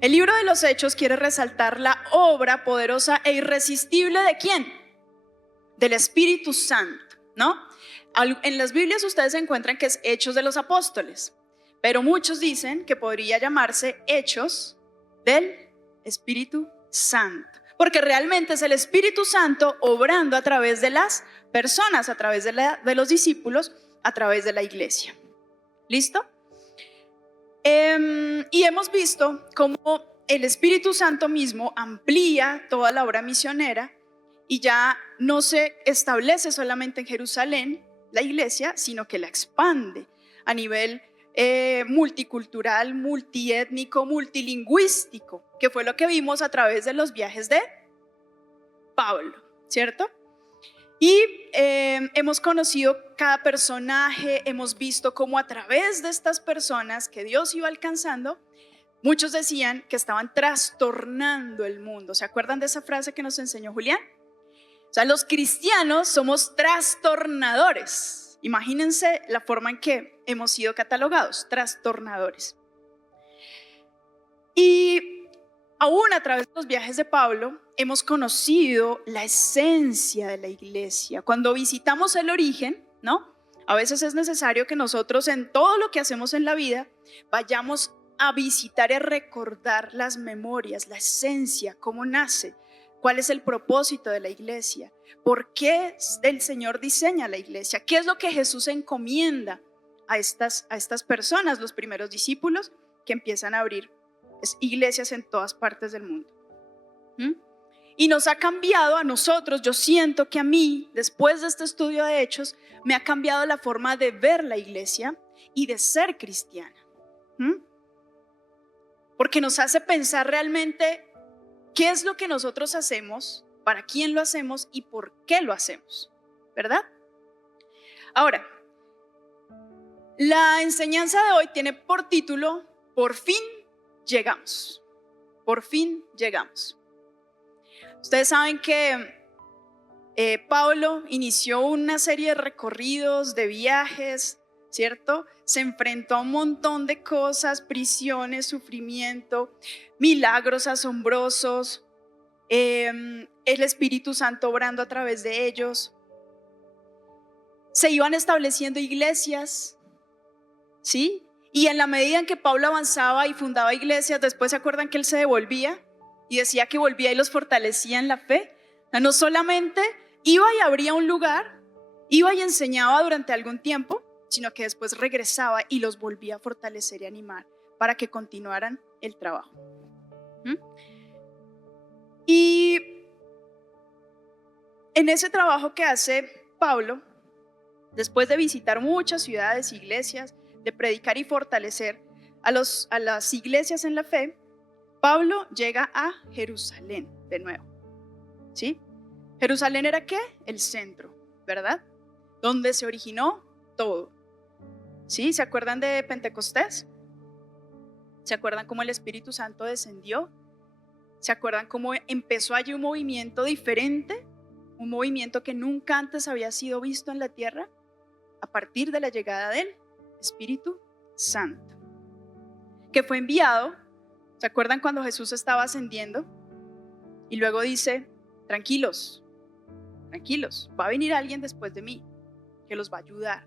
El libro de los Hechos quiere resaltar la obra poderosa e irresistible ¿de quién? Del Espíritu Santo, ¿no? En las Biblias ustedes encuentran que es Hechos de los Apóstoles, pero muchos dicen que podría llamarse Hechos del Espíritu Santo, porque realmente es el Espíritu Santo obrando a través de las personas, a través de los discípulos, a través de la iglesia. ¿Listo? Y hemos visto cómo el Espíritu Santo mismo amplía toda la obra misionera y ya no se establece solamente en Jerusalén la iglesia, sino que la expande a nivel multicultural, multiétnico, multilingüístico, que fue lo que vimos a través de los viajes de Pablo, ¿cierto? Y hemos conocido cada personaje, hemos visto cómo a través de estas personas que Dios iba alcanzando, muchos decían que estaban trastornando el mundo. ¿Se acuerdan de esa frase que nos enseñó Julián? O sea, los cristianos somos trastornadores. Imagínense la forma en que hemos sido catalogados, trastornadores. Y aún a través de los viajes de Pablo, hemos conocido la esencia de la iglesia. Cuando visitamos el origen, ¿no? A veces es necesario que nosotros en todo lo que hacemos en la vida vayamos a visitar y a recordar las memorias, la esencia, cómo nace, cuál es el propósito de la iglesia, por qué el Señor diseña la iglesia, qué es lo que Jesús encomienda a estas personas, los primeros discípulos que empiezan a abrir iglesias en todas partes del mundo. Y nos ha cambiado a nosotros, yo siento que a mí, después de este estudio de Hechos, me ha cambiado la forma de ver la iglesia y de ser cristiana. Porque nos hace pensar realmente qué es lo que nosotros hacemos, para quién lo hacemos y por qué lo hacemos, ¿verdad? Ahora, la enseñanza de hoy tiene por título, por fin llegamos. Por fin llegamos. Ustedes saben que Pablo inició una serie de recorridos, de viajes, ¿cierto? Se enfrentó a un montón de cosas, prisiones, sufrimiento, milagros asombrosos, el Espíritu Santo obrando a través de ellos. Se iban estableciendo iglesias, ¿sí? Y en la medida en que Pablo avanzaba y fundaba iglesias, después se acuerdan que él se devolvía y decía que volvía y los fortalecía en la fe. No solamente iba y abría un lugar, iba y enseñaba durante algún tiempo, sino que después regresaba y los volvía a fortalecer y animar para que continuaran el trabajo. Y en ese trabajo que hace Pablo, después de visitar muchas ciudades, iglesias, de predicar y fortalecer a las iglesias en la fe, Pablo llega a Jerusalén de nuevo, ¿sí? Jerusalén era ¿qué? El centro, ¿verdad? Donde se originó todo, ¿sí? ¿Se acuerdan de Pentecostés? ¿Se acuerdan cómo el Espíritu Santo descendió? ¿Se acuerdan cómo empezó allí un movimiento diferente? Un movimiento que nunca antes había sido visto en la tierra a partir de la llegada del Espíritu Santo, que fue enviado. ¿Se acuerdan cuando Jesús estaba ascendiendo? Y luego dice, tranquilos, va a venir alguien después de mí que los va a ayudar.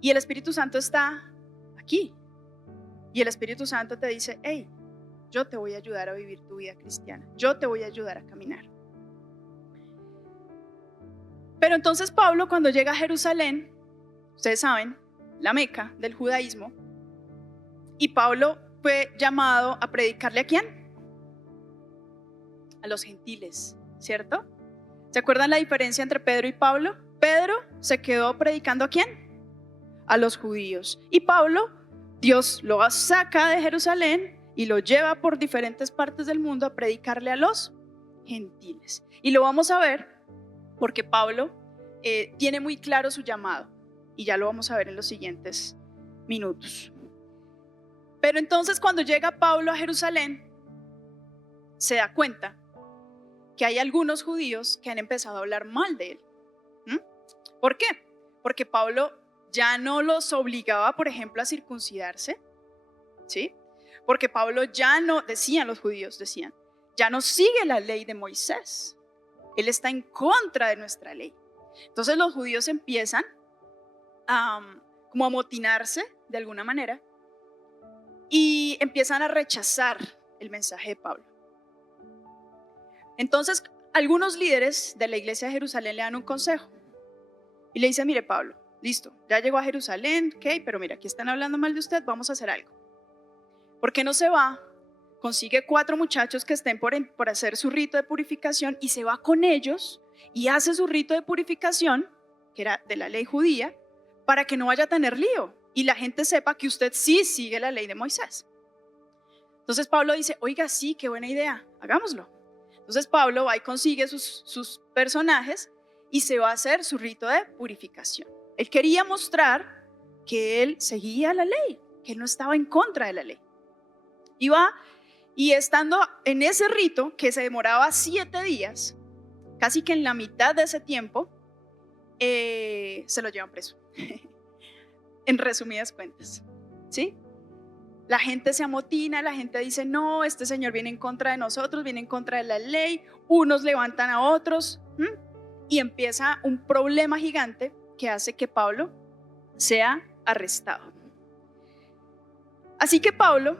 Y el Espíritu Santo está aquí. Y el Espíritu Santo te dice, hey, yo te voy a ayudar a vivir tu vida cristiana. Yo te voy a ayudar a caminar. Pero entonces Pablo, cuando llega a Jerusalén, ustedes saben, la Meca del judaísmo, y Pablo fue llamado a predicarle ¿a quién? A los gentiles, ¿cierto? ¿Se acuerdan la diferencia entre Pedro y Pablo? Pedro se quedó predicando ¿a quién? A los judíos. Y Pablo, Dios lo saca de Jerusalén y lo lleva por diferentes partes del mundo a predicarle a los gentiles. Y lo vamos a ver porque Pablo tiene muy claro su llamado y ya lo vamos a ver en los siguientes minutos. Pero entonces cuando llega Pablo a Jerusalén, se da cuenta que hay algunos judíos que han empezado a hablar mal de él. ¿Por qué? Porque Pablo ya no los obligaba, por ejemplo, a circuncidarse, ¿sí? porque Pablo ya no, decían los judíos, ya no sigue la ley de Moisés. Él está en contra de nuestra ley. Entonces los judíos empiezan como a amotinarse de alguna manera y empiezan a rechazar el mensaje de Pablo. Entonces algunos líderes de la iglesia de Jerusalén le dan un consejo y le dicen: mire Pablo, listo, ya llegó a Jerusalén, ok, pero mira, aquí están hablando mal de usted, vamos a hacer algo. ¿Por qué no se va? Consigue 4 muchachos que estén por hacer su rito de purificación y se va con ellos y hace su rito de purificación, que era de la ley judía, para que no vaya a tener lío y la gente sepa que usted sí sigue la ley de Moisés. Entonces Pablo dice: oiga, sí, qué buena idea, hagámoslo. Entonces Pablo va y consigue sus personajes y se va a hacer su rito de purificación. Él quería mostrar que él seguía la ley, que él no estaba en contra de la ley. Y va, y estando en ese rito que se demoraba 7 días, casi que en la mitad de ese tiempo, se lo llevan preso. En resumidas cuentas, ¿sí? La gente se amotina, la gente dice: no, este señor viene en contra de nosotros, viene en contra de la ley. Unos levantan a otros, y empieza un problema gigante que hace que Pablo sea arrestado. Así que Pablo,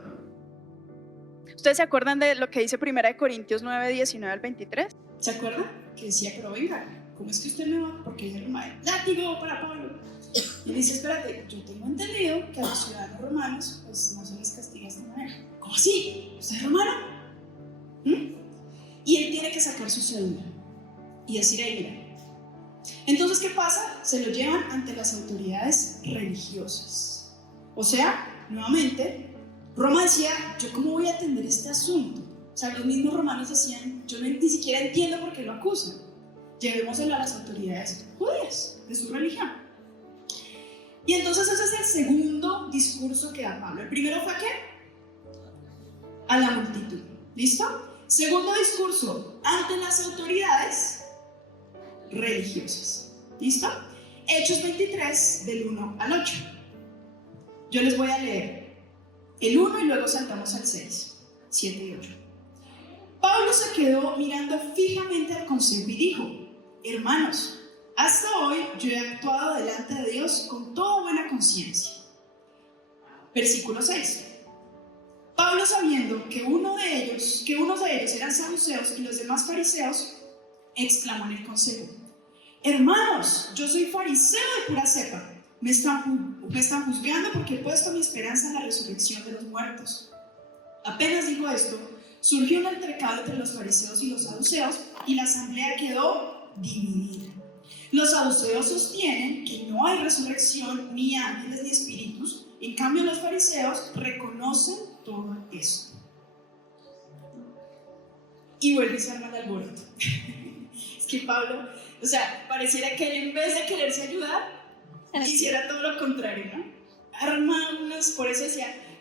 ¿ustedes se acuerdan de lo que dice 1 Corintios 9, 19 al 23? ¿Se acuerdan? Que decía: pero venga, ¿cómo es que usted me va? Porque ella no me látigo para Pablo. Y él dice: espérate, yo tengo entendido que a los ciudadanos romanos pues no se les castiga de esta manera. ¿Cómo así? ¿Usted es romano? Y él tiene que sacar su cédula y decir: ahí, mira. Entonces, ¿qué pasa? Se lo llevan ante las autoridades religiosas. O sea, nuevamente, Roma decía: ¿yo cómo voy a atender este asunto? O sea, los mismos romanos decían: yo ni siquiera entiendo por qué lo acusan. Llevémoselo a las autoridades judías de su religión. Y entonces ese es el segundo discurso que da Pablo. El primero fue ¿a qué? A la multitud. ¿Listo? Segundo discurso, ante las autoridades religiosas. ¿Listo? Hechos 23, del 1 al 8. Yo les voy a leer el 1 y luego saltamos al 6, 7 y 8. Pablo se quedó mirando fijamente al consejo y dijo: hermanos, hasta hoy yo he actuado delante de Dios con toda buena conciencia. Versículo 6. Pablo, sabiendo que unos de ellos eran saduceos y los demás fariseos, exclamó en el consejo: hermanos, yo soy fariseo de pura cepa. Me están juzgando porque he puesto mi esperanza en la resurrección de los muertos. Apenas dijo esto, surgió un altercado entre los fariseos y los saduceos y la asamblea quedó dividida. Los saduceos sostienen que no hay resurrección, ni ángeles, ni espíritus. En cambio, los fariseos reconocen todo eso. Y vuelve y se arma el alboroto. Es que Pablo, o sea, pareciera que él, en vez de quererse ayudar, hiciera todo lo contrario, ¿no? Arma unos, por eso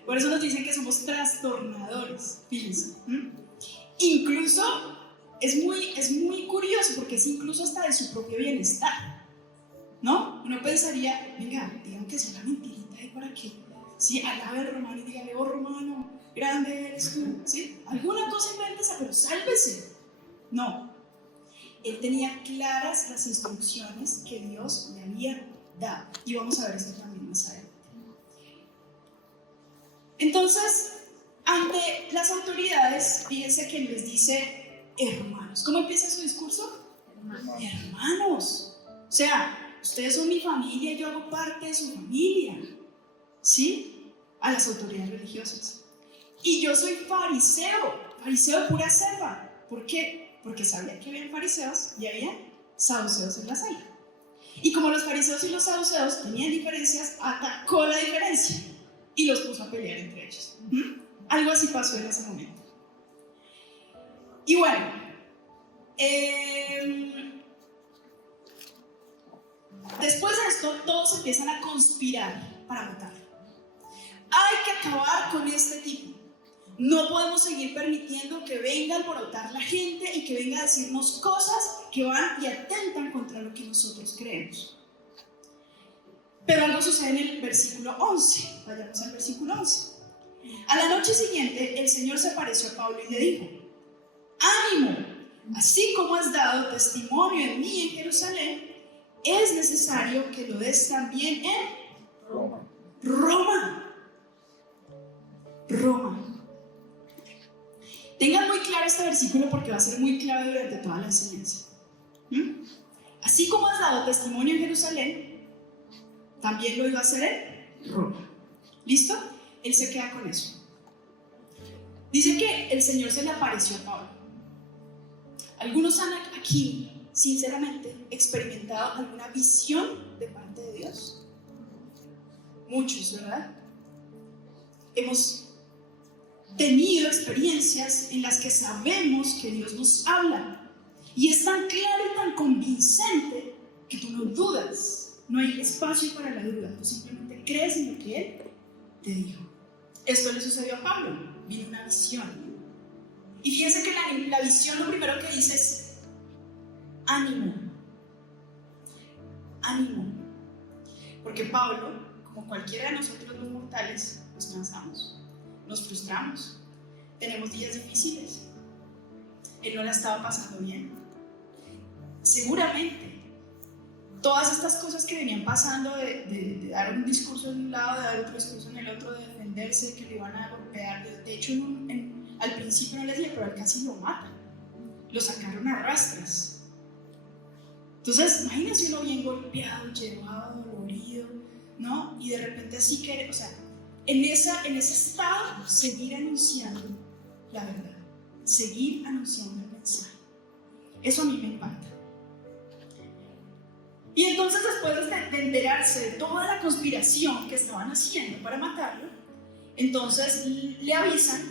nos dicen que somos trastornadores, fíjense. Incluso es muy curioso porque es incluso hasta de su propio bienestar, ¿no? Uno pensaría: venga, digan que sea la mentirita ahí para que, sí, alabe al romano y dígale: oh romano, grande eres tú, ¿sí? Alguna cosa invéntese, pero sálvese. No, él tenía claras las instrucciones que Dios le había dado, y vamos a ver esto también más adelante. Entonces, ante las autoridades, fíjense que les dice: hermanos. ¿Cómo empieza su discurso? Hermanos. O sea, ustedes son mi familia y yo hago parte de su familia. ¿Sí? A las autoridades religiosas. Y yo soy fariseo de pura cepa. ¿Por qué? Porque sabía que había fariseos y había saduceos en la sala. Y como los fariseos y los saduceos tenían diferencias, atacó la diferencia y los puso a pelear entre ellos. Algo así pasó en ese momento. Y bueno, después de esto, todos empiezan a conspirar para matarlo. Hay que acabar con este tipo. No podemos seguir permitiendo que venga a alborotar la gente y que venga a decirnos cosas que van y atentan contra lo que nosotros creemos. Pero algo sucede en el versículo 11. Vayamos al versículo 11. A la noche siguiente, el Señor se apareció a Pablo y le dijo: ánimo, así como has dado testimonio en mí en Jerusalén, es necesario que lo des también en Roma. Tengan muy claro este versículo porque va a ser muy clave durante toda la enseñanza. Así como has dado testimonio en Jerusalén, también lo iba a hacer en Roma. ¿Listo? Él se queda con eso. Dice que el Señor se le apareció a Pablo. Algunos han aquí, sinceramente, experimentado alguna visión de parte de Dios. Muchos, ¿verdad? Hemos tenido experiencias en las que sabemos que Dios nos habla y es tan claro y tan convincente que tú no dudas, no hay espacio para la duda, tú simplemente crees en lo que Él te dijo. Esto le sucedió a Pablo, vino una visión y fíjense que la visión lo primero que dice es ánimo, porque Pablo, como cualquiera de nosotros los mortales, nos cansamos, nos frustramos, tenemos días difíciles. Él no la estaba pasando bien. Seguramente todas estas cosas que venían pasando de dar un discurso en un lado, de dar otro discurso en el otro, de defenderse, que lo iban a golpear, de hecho al principio no les decía, pero él casi lo mata, lo sacaron a rastras. Entonces imagínense uno bien golpeado, llevado, dolorido, ¿no? Y de repente así que, o sea, en ese estado, seguir anunciando la verdad, seguir anunciando el mensaje. Eso a mí me impacta. Y entonces, después de enterarse de toda la conspiración que estaban haciendo para matarlo, entonces le avisan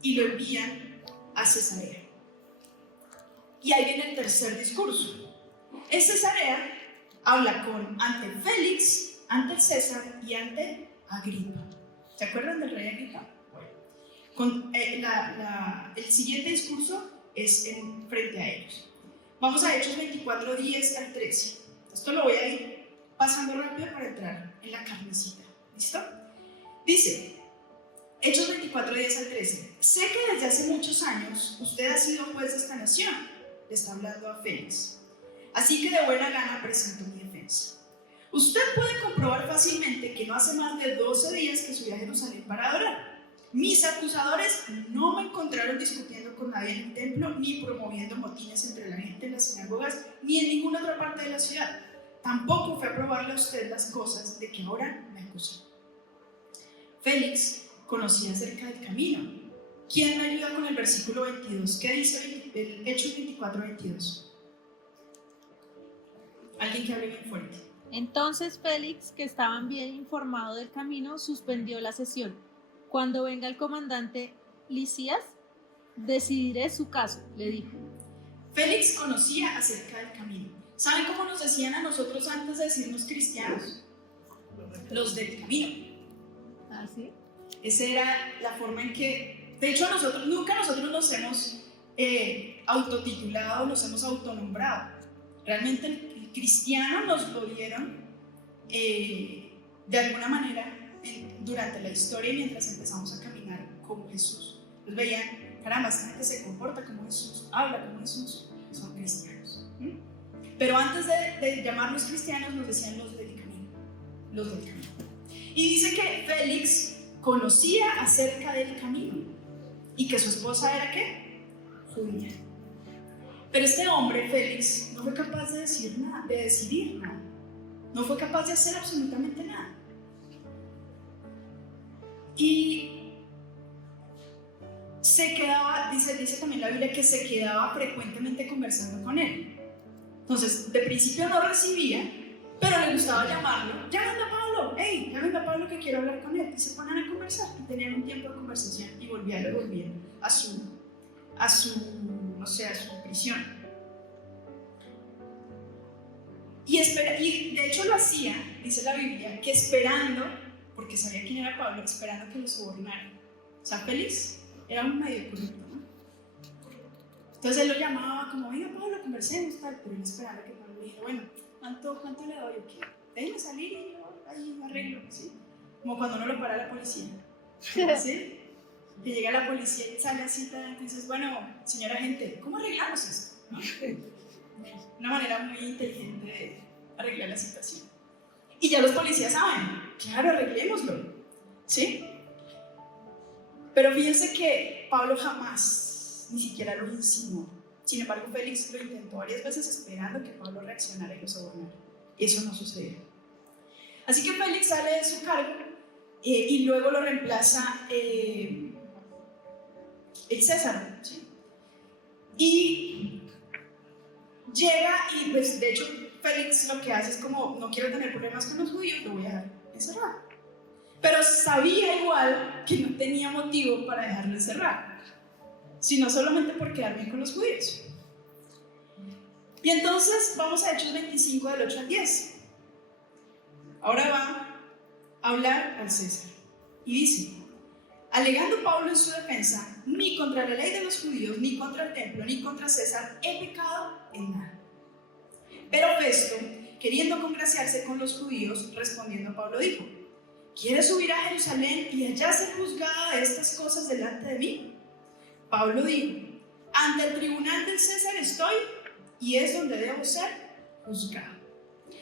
y lo envían a Cesarea. Y ahí viene el tercer discurso. En Cesarea habla ante Félix, ante el César y ante Agripa. ¿Se acuerdan del rey Agripa? El siguiente discurso es frente a ellos. Vamos a Hechos 24, 10 al 13. Esto lo voy a ir pasando rápido para entrar en la carnecita. ¿Listo? Dice, Hechos 24, 10 al 13. Sé que desde hace muchos años usted ha sido juez de esta nación. Le está hablando a Félix. Así que de buena gana presento mi defensa. Usted puede comprobar fácilmente que no hace más de 12 días que subí a Jerusalén para adorar. Mis acusadores no me encontraron discutiendo con nadie en el templo, ni promoviendo motines entre la gente en las sinagogas, ni en ninguna otra parte de la ciudad. Tampoco fue a probarle a usted las cosas de que ahora me acusan. Félix conocía acerca del camino. ¿Quién me ayuda con el versículo 22? ¿Qué dice el Hechos 24, 22? Alguien que hable bien fuerte. Entonces Félix, que estaba bien informado del camino, suspendió la sesión. Cuando venga el comandante Lisias, decidiré su caso, le dijo. Félix conocía acerca del camino. ¿Saben cómo nos decían a nosotros antes de decirnos cristianos? Los del camino. ¿Ah, sí? Esa era la forma en que, de hecho, nunca nosotros nos hemos autotitulado, nos hemos autonombrado. Realmente el cristiano nos lo dieron de alguna manera durante la historia y mientras empezamos a caminar como Jesús. Nos veían, caramba, esta gente se comporta como Jesús, habla como Jesús, son cristianos. Pero antes de llamarnos cristianos nos decían los del camino, los del camino. Y dice que Félix conocía acerca del camino y que su esposa era ¿qué? Judía. Pero este hombre, Félix, no fue capaz de decidir nada, no fue capaz de hacer absolutamente nada. Y se quedaba, dice también la Biblia, que se quedaba frecuentemente conversando con él. Entonces, de principio no recibía, pero le gustaba llamarlo. Llámame a Pablo, hey, llámame a Pablo que quiero hablar con él. Y se ponían a conversar y tenían un tiempo de conversación y volvían a su prisión. Y de hecho lo hacía, dice la Biblia, que esperando, porque sabía quién era Pablo, esperando que lo sobornaran. O sea, Félix era un medio corrupto, ¿no? Entonces él lo llamaba como, venga Pablo, conversemos, tal, pero él esperaba que Pablo le dijera, bueno, ¿cuánto le doy? ¿O qué? Déjeme salir y yo ahí arreglo, ¿sí? Como cuando uno lo para la policía. ¿Sí? Que llega la policía y sale así, y dices, bueno, señora agente, ¿cómo arreglamos esto? ¿No? Una manera muy inteligente de arreglar la situación. Y ya los policías saben, claro, arreglémoslo, ¿sí? Pero fíjense que Pablo jamás ni siquiera lo insinuó. Sin embargo, Félix lo intentó varias veces esperando que Pablo reaccionara y lo sobornara. Y eso no sucedió. Así que Félix sale de su cargo y luego lo reemplaza el César, ¿sí? Y llega y pues de hecho Félix lo que hace es como, no quiero tener problemas con los judíos, lo voy a dejar encerrado. Pero sabía igual que no tenía motivo para dejarlo encerrado, sino solamente por quedar bien con los judíos. Y entonces vamos a Hechos 25 del 8 al 10. Ahora va a hablar al César y dice: alegando Pablo en su defensa, ni contra la ley de los judíos, ni contra el templo, ni contra César he pecado en nada. Pero Festo, queriendo congraciarse con los judíos, respondiendo a Pablo dijo: ¿quieres subir a Jerusalén y allá ser juzgado de estas cosas delante de mí? Pablo dijo: ante el tribunal del César estoy, y es donde debo ser juzgado.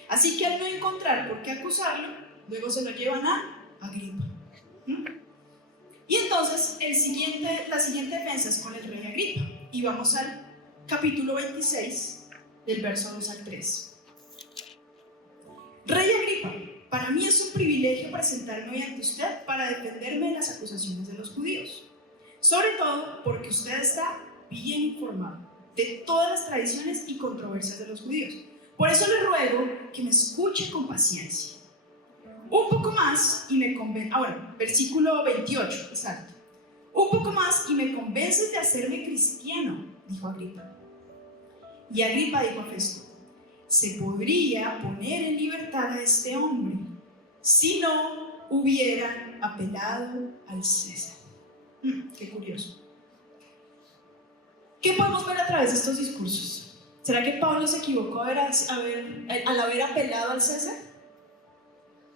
Así que al no encontrar por qué acusarlo, luego se lo llevan a Agripa. Y entonces la siguiente defensa es con el rey Agripa. Y vamos al capítulo 26, del verso 2 al 3. Rey Agripa, para mí es un privilegio presentarme hoy ante usted para defenderme de las acusaciones de los judíos. Sobre todo porque usted está bien informado de todas las tradiciones y controversias de los judíos. Por eso le ruego que me escuche con paciencia. Un poco más y me convence. Bueno, versículo 28, exacto. Un poco más y me convences de hacerme cristiano, dijo Agripa. Y Agripa dijo a Festo: se podría poner en libertad a este hombre si no hubiera apelado al César. Qué curioso. ¿Qué podemos ver a través de estos discursos? ¿Será que Pablo se equivocó al haber apelado al César?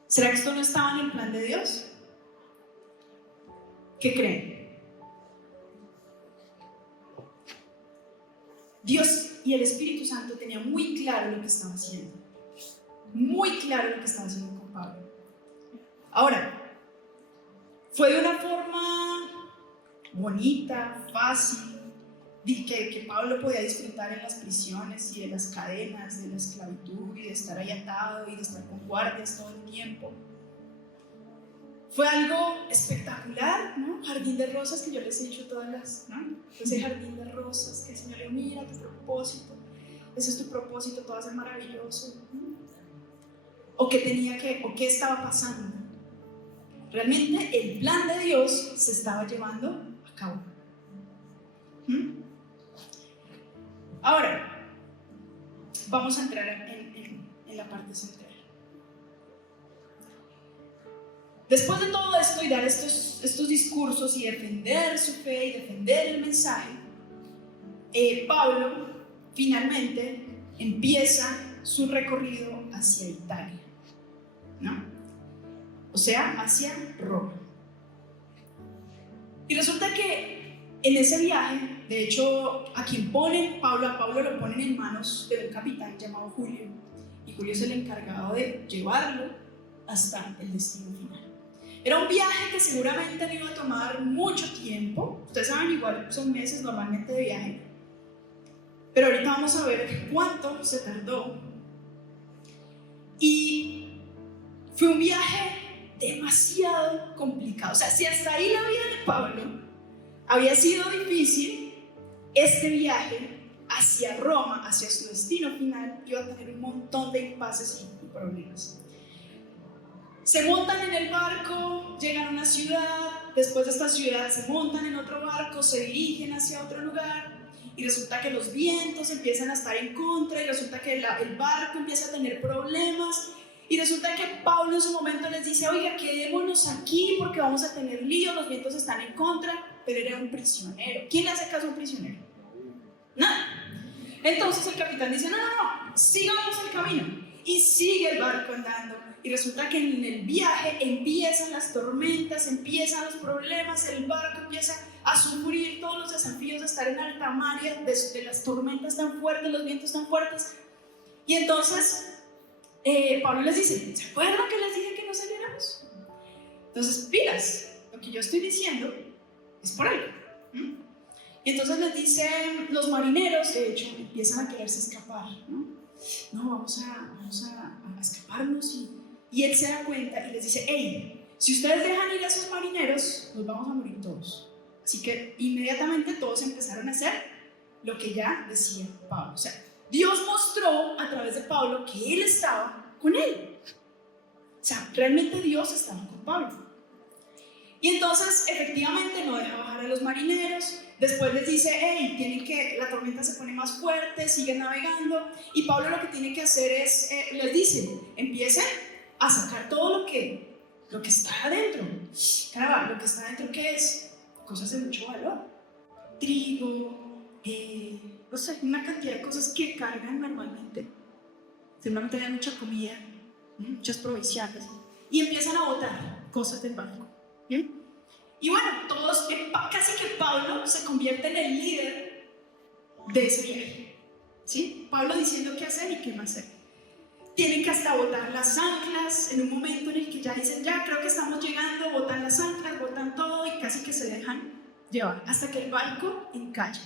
¿Será que esto no estaba en el plan de Dios? ¿Qué creen? Dios y el Espíritu Santo tenían muy claro lo que estaba haciendo. Muy claro lo que estaba haciendo con Pablo. Ahora, fue de una forma bonita, fácil, que Pablo podía disfrutar en las prisiones y de las cadenas, de la esclavitud y de estar ahí atado y de estar con guardias todo el tiempo. Fue algo espectacular, ¿no? Jardín de rosas, que yo les he dicho todas las, ¿no? Ese jardín de rosas que el Señor le mira tu propósito, ese es tu propósito, todo va a ser maravilloso, ¿no? O qué estaba pasando. Realmente el plan de Dios se estaba llevando a cabo. Ahora, vamos a entrar en la parte central. Después de todo esto y dar estos discursos y defender su fe y defender el mensaje, Pablo finalmente empieza su recorrido hacia Italia, ¿no? O sea, hacia Roma. Y resulta que en ese viaje, de hecho, a Pablo lo ponen en manos de un capitán llamado Julio, y Julio es el encargado de llevarlo hasta el destino final. Era un viaje que seguramente le iba a tomar mucho tiempo. Ustedes saben, igual son meses normalmente de viaje, pero ahorita vamos a ver cuánto se tardó. Y fue un viaje demasiado complicado. O sea, si hasta ahí la vida de Pablo había sido difícil, este viaje hacia Roma, hacia su destino final, iba a tener un montón de impases y problemas. Se montan en el barco, llegan a una ciudad, después de esta ciudad se montan en otro barco, se dirigen hacia otro lugar, y resulta que los vientos empiezan a estar en contra, y resulta que el barco empieza a tener problemas, y resulta que Pablo en su momento les dice: oiga, quedémonos aquí porque vamos a tener lío, los vientos están en contra. Pero era un prisionero. ¿Quién le hace caso a un prisionero? Nada. Entonces el capitán dice: no, sigamos el camino. Y sigue el barco andando. Y resulta que en el viaje empiezan las tormentas, empiezan los problemas, el barco empieza a sufrir todos los desafíos de estar en alta mar, de las tormentas tan fuertes, los vientos tan fuertes. Y entonces Pablo les dice, ¿se acuerdan que les dije que no saliéramos? Entonces, pilas, lo que yo estoy diciendo es por algo. Y entonces les dicen los marineros, de hecho, empiezan a quererse escapar, no, vamos a escaparnos, y él se da cuenta y les dice, hey, si ustedes dejan ir a esos marineros, nos vamos a morir todos. Así que inmediatamente todos empezaron a hacer lo que ya decía Pablo. O sea, Dios mostró a través de Pablo que él estaba con él. O sea, realmente Dios estaba con Pablo. Y entonces, efectivamente, no deja bajar a los marineros. Después les dice, hey, la tormenta se pone más fuerte, siguen navegando. Y Pablo lo que tiene que hacer es, les dice, empiecen a sacar todo lo que está adentro. Caramba, lo que está adentro, ¿qué es? Cosas de mucho valor. Trigo, no sé, una cantidad de cosas que cargan normalmente. Seguramente hay mucha comida, muchas provisiones. Y empiezan a botar cosas del barco. ¿Bien? Y bueno, casi que Pablo se convierte en el líder de ese viaje. ¿Sí? Pablo diciendo qué hacer y qué no hacer. Tienen que hasta botar las anclas en un momento en el que ya dicen, ya creo que estamos llegando, botan las anclas, botan todo y casi que se dejan llevar hasta que el barco encalla.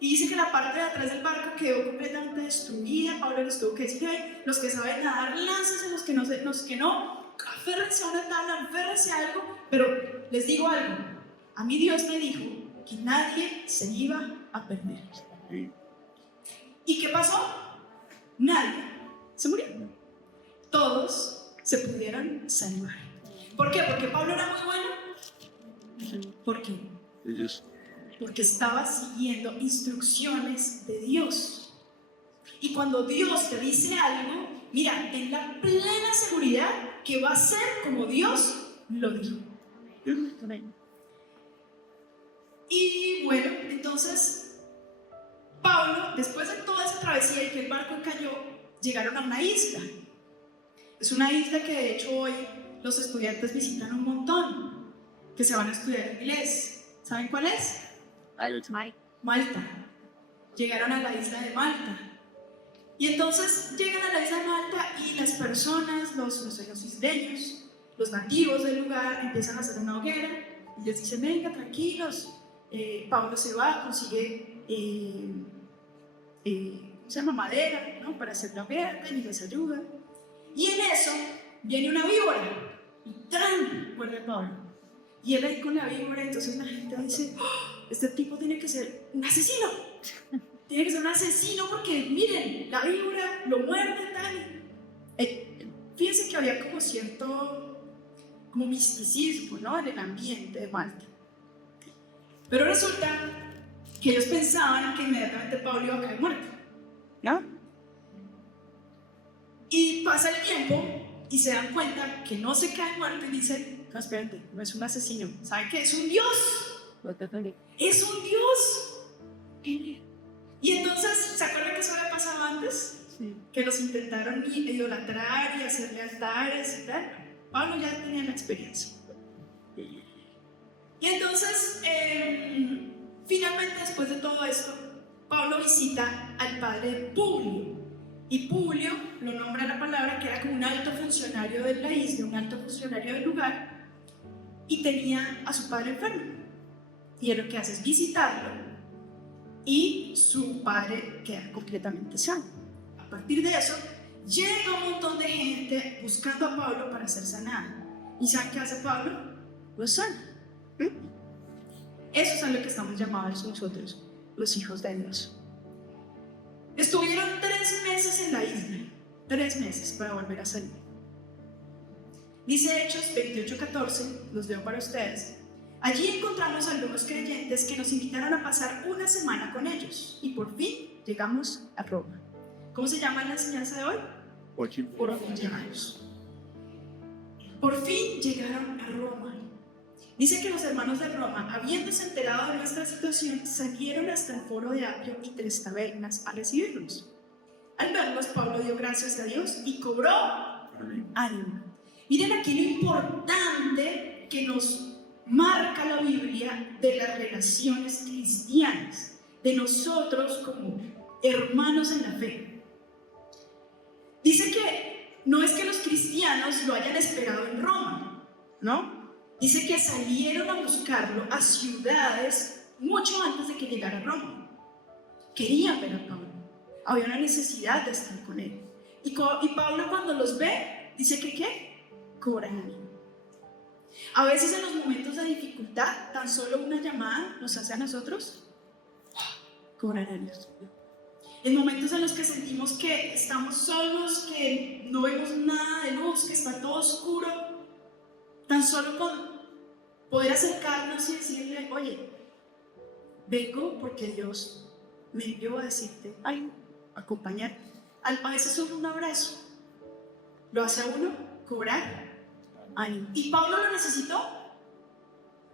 Y dice que la parte de atrás del barco quedó completamente destruida. Pablo les tuvo que decir, los que saben nadar, láncense, los que no, aférrense a una tabla, aférrense a algo. Pero les digo algo, a mí Dios me dijo que nadie se iba a perder. ¿Y qué pasó? Nadie se murió. Todos se pudieron salvar. ¿Por qué? ¿Porque Pablo era muy bueno? ¿Por qué? Porque estaba siguiendo instrucciones de Dios. Y cuando Dios te dice algo, mira, ten la plena seguridad que va a ser como Dios lo dijo. Y bueno, entonces Pablo, después de toda esa travesía y que el barco cayó, llegaron a una isla. Es una isla que de hecho hoy los estudiantes visitan un montón, que se van a estudiar inglés. ¿Saben cuál es? Malta. Llegaron a la isla de Malta. Y entonces llegan a la isla de Malta y las personas, los isleños, los nativos del lugar, empiezan a hacer una hoguera y les dicen, venga, tranquilos. Pablo se va, consigue se llama madera, ¿no? Para hacer la hoguera y les ayuda. Y en eso viene una víbora y ¡tran! Muerde a Pablo. Y él ahí con la víbora, entonces la gente dice, ¡oh! Este tipo tiene que ser un asesino. Tiene que ser un asesino porque, miren, la víbora lo muerde tal. Fíjense que había como cierto misticismo, ¿no? En el ambiente de Malta. Pero resulta que ellos pensaban que inmediatamente Pablo iba a caer muerto, ¿no? Y pasa el tiempo y se dan cuenta que no se cae muerto y dicen, no, espérate, no es un asesino. ¿Saben qué? Es un Dios. Es un Dios. Y entonces, ¿se acuerdan que eso había pasado antes? Sí. Que los intentaron idolatrar y hacerle altares y tal. Pablo ya tenía la experiencia. Y entonces, finalmente, después de todo esto, Pablo visita al padre Publio. Y Publio lo nombra la palabra que era como un alto funcionario de la isla, un alto funcionario del lugar, y tenía a su padre enfermo. Y él lo que hace es visitarlo, y su padre queda completamente sano. A partir de eso, llega un montón de gente buscando a Pablo para ser sanado. ¿Y saben qué hace Pablo? Lo sana. Eso es a lo que estamos llamados nosotros, los hijos de Dios. Estuvieron 3 meses en la isla, 3 meses para volver a salir. Dice Hechos 28:14, los leo para ustedes. Allí encontramos a algunos creyentes que nos invitaron a pasar una semana con ellos y por fin llegamos a Roma. ¿Cómo se llama la enseñanza de hoy? Por fin llegamos. Por fin llegaron a Roma. Dice que los hermanos de Roma, habiéndose enterado de nuestra situación, salieron hasta el foro de Apio y 3 tabernas a recibirnos. Al verlos, Pablo dio gracias a Dios y cobró ánimo. Miren aquí lo importante que nos marca la Biblia de las relaciones cristianas, de nosotros como hermanos en la fe. Dice que no es que los cristianos lo hayan esperado en Roma, ¿no? Dice que salieron a buscarlo a ciudades mucho antes de que llegara a Roma. Querían ver a Pablo. Había una necesidad de estar con él. Y Pablo, cuando los ve, dice que ¿qué? Cobran ánimo. A veces en los momentos de dificultad, tan solo una llamada nos hace a nosotros cobrar ánimo. En momentos en los que sentimos que estamos solos, que no vemos nada de luz, que está todo oscuro, tan solo con poder acercarnos y decirle, oye, vengo porque Dios me envió a decirte algo, acompañarte. A veces solo un abrazo lo hace a uno cobrar ánimo. ¿Y Pablo lo necesitó?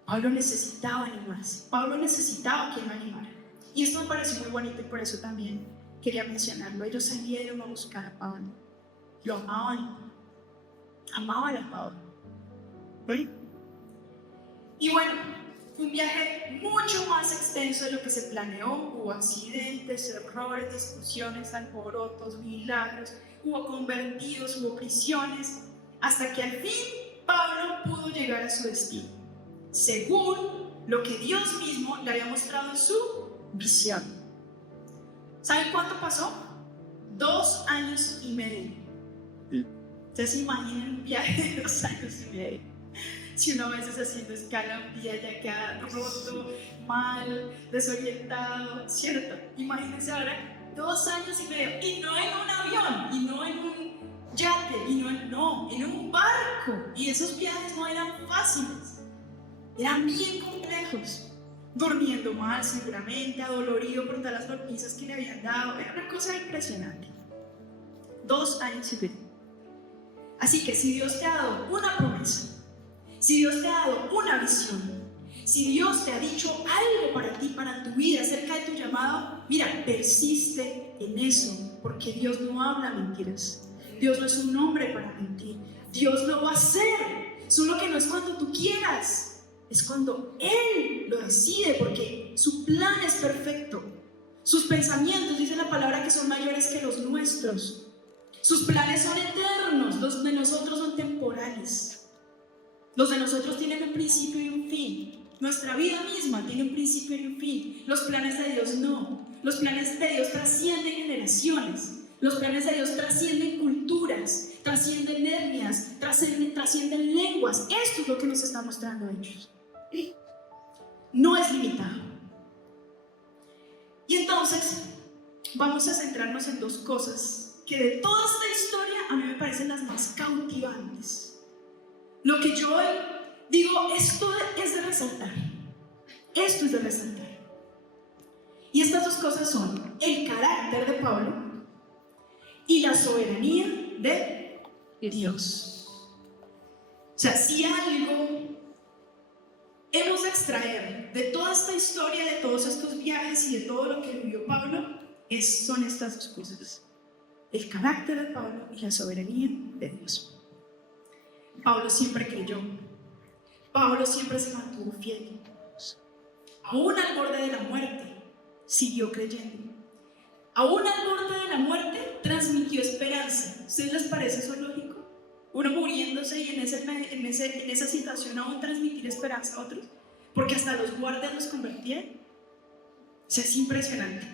Pablo necesitaba animarse. Pablo necesitaba quien lo animara. Y esto me pareció muy bonito y por eso también quería mencionarlo. Ellos salieron a buscar a Pablo. Lo amaban. Amaban a Pablo. ¿Sí? Y bueno, fue un viaje mucho más extenso de lo que se planeó. Hubo accidentes, errores, discusiones, alborotos, milagros. Hubo convertidos, hubo prisiones. Hasta que al fin Pablo pudo llegar a su destino, según lo que Dios mismo le había mostrado en su visión. ¿Saben cuánto pasó? 2 años y medio. Ustedes se imaginan un viaje de 2 años y medio. Si uno a veces haciendo escala un día ya queda roto, mal, desorientado, ¿cierto? Imagínense ahora 2 años y medio, y no en un avión, y no en un yate, y no, en un barco. Y esos viajes no eran fáciles, eran bien complejos. Durmiendo mal seguramente, adolorido por todas las golpizas que le habían dado. Era una cosa impresionante. 2 años y medio. Así que si Dios te ha dado una promesa, si Dios te ha dado una visión, si Dios te ha dicho algo para ti, para tu vida, acerca de tu llamado, mira, persiste en eso, porque Dios no habla mentiras. Dios no es un hombre para mentir. Dios lo va a hacer, solo que no es cuando tú quieras. Es cuando Él lo decide, porque su plan es perfecto. Sus pensamientos, dice la palabra, que son mayores que los nuestros. Sus planes son eternos, los de nosotros son temporales. Los de nosotros tienen un principio y un fin. Nuestra vida misma tiene un principio y un fin. Los planes de Dios no. Los planes de Dios trascienden generaciones. Los planes de Dios trascienden culturas, trascienden etnias, trascienden lenguas. Esto es lo que nos está mostrando ellos. No es limitado. Y entonces vamos a centrarnos en 2 cosas que de toda esta historia a mí me parecen las más cautivantes. Lo que yo digo, esto es de resaltar. Esto es de resaltar. Y estas 2 cosas son el carácter de Pablo y la soberanía de Dios. O sea, si algo hemos de extraer de toda esta historia, de todos estos viajes y de todo lo que vivió Pablo, son estas 2 cosas: el carácter de Pablo y la soberanía de Dios. Pablo siempre creyó. Pablo siempre se mantuvo fiel. Aún al borde de la muerte, siguió creyendo. Aún al borde de la muerte, transmitió esperanza. ¿Ustedes les parece eso lógico? Uno muriéndose y en esa situación aún transmitir esperanza a otros, porque hasta los guardias los convertían. O sea, es impresionante.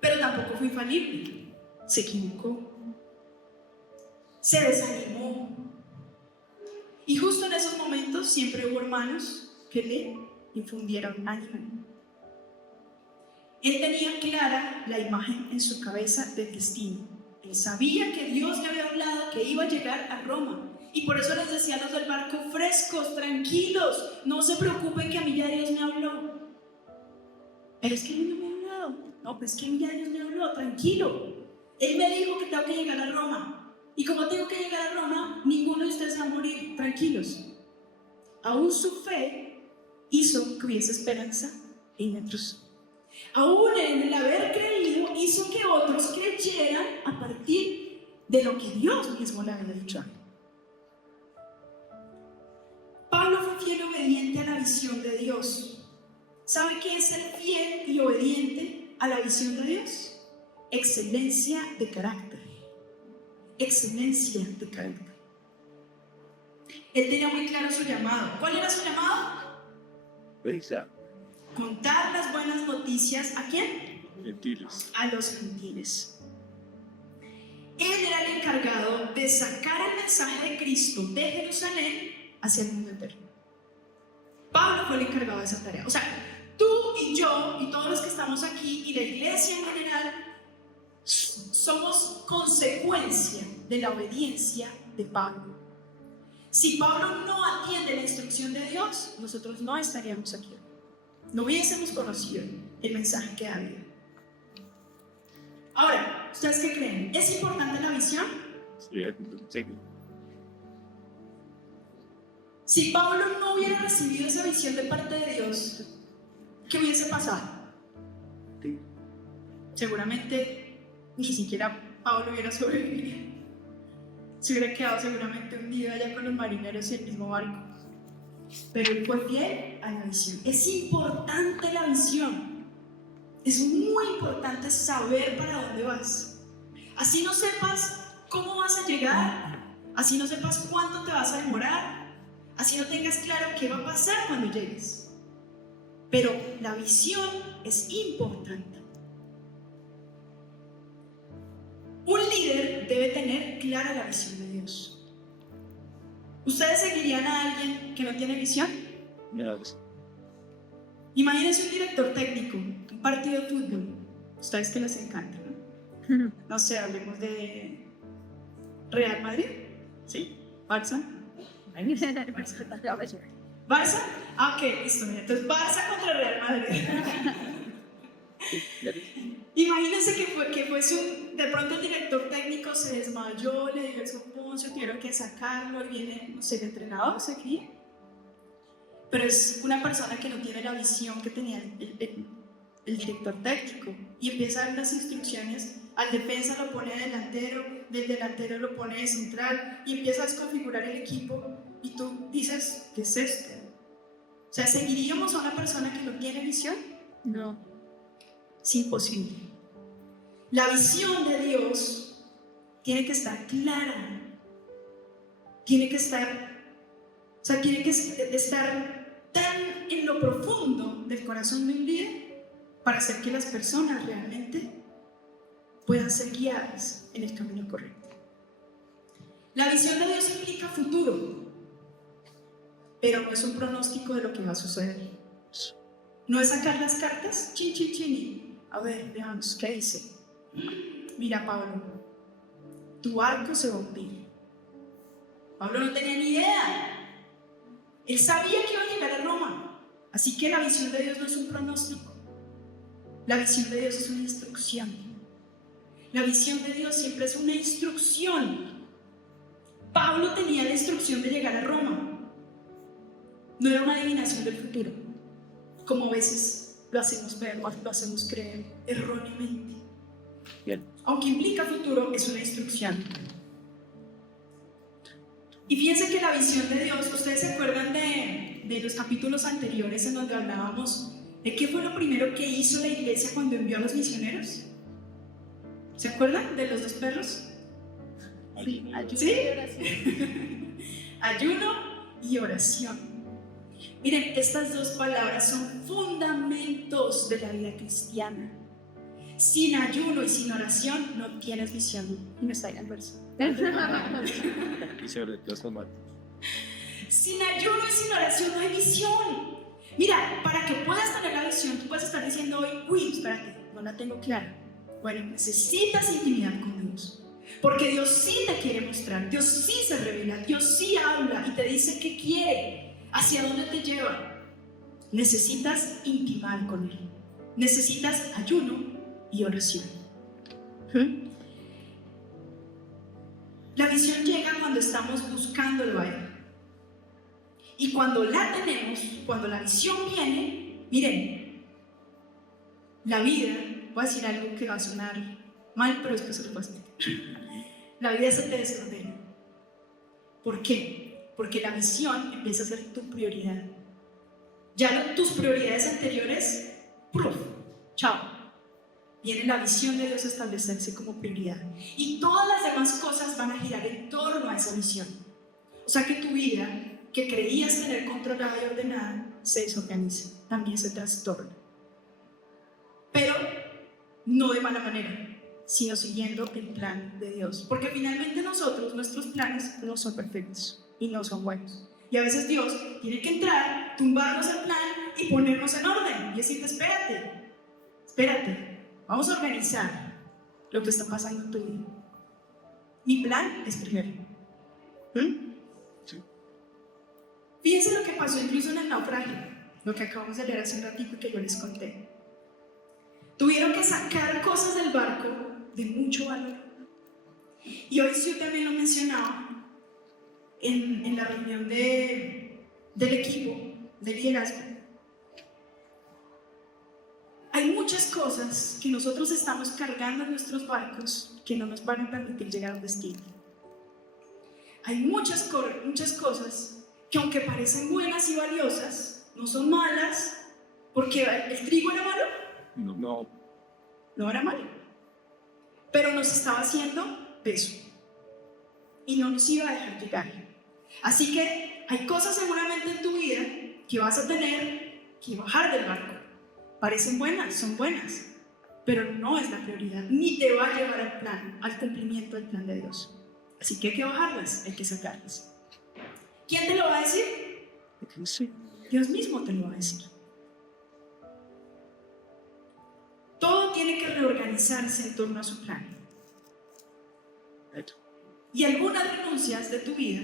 Pero tampoco fue infalible. Se equivocó, se desanimó, y justo en esos momentos siempre hubo hermanos que le infundieron ánimo. Él tenía clara la imagen en su cabeza del destino. Él sabía que Dios le había hablado que iba a llegar a Roma, y por eso les decía a los del barco: frescos, tranquilos, no se preocupen, que a mí ya Dios me habló. Pero es que a mí no me ha hablado. No, pues que a mí ya Dios me habló, tranquilo. Él me dijo que tengo que llegar a Roma, y como tengo que llegar a Roma, ninguno de ustedes va a morir, tranquilos. Aún su fe hizo que hubiese esperanza en otros. Aún en el haber creído hizo que otros creyeran a partir de lo que Dios mismo le había dicho. Pablo fue fiel y obediente a la visión de Dios. ¿Sabe qué es ser fiel y obediente a la visión de Dios? Excelencia de carácter. Excelencia de carácter. Él tenía muy claro su llamado. ¿Cuál era su llamado? Contar las buenas noticias ¿a quién? Gentiles. A los gentiles. Él era el encargado de sacar el mensaje de Cristo de Jerusalén hacia el mundo entero. Pablo fue el encargado de esa tarea. O sea, tú y yo y todos los que estamos aquí y la iglesia en general somos consecuencia de la obediencia de Pablo. Si Pablo no atiende la instrucción de Dios, nosotros no estaríamos aquí. No hubiésemos conocido el mensaje que había. Ahora, ¿ustedes qué creen? ¿Es importante la visión? Sí. Si Pablo no hubiera recibido esa visión de parte de Dios, ¿qué hubiese pasado? Sí. Seguramente ni siquiera Pablo hubiera sobrevivido. Se hubiera quedado seguramente hundido allá con los marineros y el mismo barco. Pero él fue fiel a la visión. Es importante la visión. Es muy importante saber para dónde vas. Así no sepas cómo vas a llegar, así no sepas cuánto te vas a demorar, así no tengas claro qué va a pasar cuando llegues. Pero la visión es importante. Un líder debe tener clara la visión de Dios. ¿Ustedes seguirían a alguien que no tiene visión? No. Imagínense un director técnico, un partido de fútbol. Ustedes que les encanta, ¿no? No sé, hablemos de Real Madrid, ¿sí? ¿Barça? ¿Barça? Ah, ok, listo. Mira. Entonces, Barça contra Real Madrid. Imagínense de pronto el director técnico se desmayó, le dio el soponcio, tuvieron que sacarlo y viene, no sé, el entrenador, aquí. Pero es una persona que no tiene la visión que tenía el director técnico y empieza a dar las instrucciones. Al defensa lo pone de delantero, del delantero lo pone de central y empieza a desconfigurar el equipo y tú dices, ¿qué es esto? O sea, ¿seguiríamos a una persona que no tiene visión? No. Es imposible. La visión de Dios tiene que estar clara. Tiene que estar tan en lo profundo del corazón de un líder para hacer que las personas realmente puedan ser guiadas en el camino correcto. La visión de Dios implica futuro, pero no es un pronóstico de lo que va a suceder. No es sacar las cartas, chin, chin, chin, a ver, veamos, ¿qué dice? Mira, Pablo, tu arco se va a hundir. Pablo no tenía ni idea. Él sabía que iba a llegar a Roma. Así que la visión de Dios no es un pronóstico. La visión de Dios es una instrucción. La visión de Dios siempre es una instrucción. Pablo tenía la instrucción de llegar a Roma. No era una adivinación del futuro, como a veces lo hacemos ver, lo hacemos creer erróneamente. Bien. Aunque implica futuro, es una instrucción. Y fíjense que la visión de Dios, ¿ustedes se acuerdan de los capítulos anteriores en donde hablábamos de qué fue lo primero que hizo la iglesia cuando envió a los misioneros? ¿Se acuerdan de los dos perros? Sí, ayuno ¿Sí? y oración. Ayuno y oración. Miren, estas dos palabras son fundamentos de la vida cristiana. Sin ayuno y sin oración no tienes visión. Y me está ahí el verso. Y sobre los tomates. Sin ayuno y sin oración no hay visión. Mira, para que puedas tener la visión, tú puedes estar diciendo hoy, uy, espérate, no la tengo clara. Bueno, necesitas intimidad con Dios. Porque Dios sí te quiere mostrar, Dios sí se revela, Dios sí habla y te dice qué quiere, hacia dónde te lleva. Necesitas intimar con Él. Necesitas ayuno y oración. La visión llega cuando estamos buscándolo a Él. Y cuando la tenemos, cuando la visión viene, miren, la vida voy a decir algo que va a sonar mal, pero después se lo voy a explicar. La vida se te desordena. ¿Por qué? Porque la visión empieza a ser tu prioridad. Ya tus prioridades anteriores, ¡pruf! Chao. Viene la visión de Dios a establecerse como prioridad. Y todas las demás cosas van a girar en torno a esa visión. O sea que tu vida, que creías tener controlada y ordenada, se desorganiza, también se trastorna. Pero no de mala manera, sino siguiendo el plan de Dios. Porque finalmente nuestros planes no son perfectos y no son buenos. Y a veces Dios tiene que entrar, tumbarnos el plan y ponernos en orden. Y decirte, espérate, vamos a organizar lo que está pasando en tu vida. Mi plan es primero. Sí. Fíjense lo que pasó incluso en el naufragio, lo que acabamos de leer hace un ratito que yo les conté. Tuvieron que sacar cosas del barco de mucho valor. Y hoy yo también lo mencionaba en la reunión del equipo de liderazgo. Hay muchas cosas que nosotros estamos cargando en nuestros barcos que no nos van a permitir llegar a un destino. Hay muchas cosas que, aunque parecen buenas y valiosas, no son malas, porque el trigo era malo. No era malo, pero nos estaba haciendo peso y no nos iba a dejar llegar. Así que hay cosas seguramente en tu vida que vas a tener que bajar del barco. Parecen buenas, son buenas, pero no es la prioridad, ni te va a llevar al cumplimiento del plan de Dios. Así que hay que bajarlas, hay que sacarlas. ¿Quién te lo va a decir? Sí. Dios mismo te lo va a decir. Todo tiene que reorganizarse en torno a su plan. Y algunas renuncias de tu vida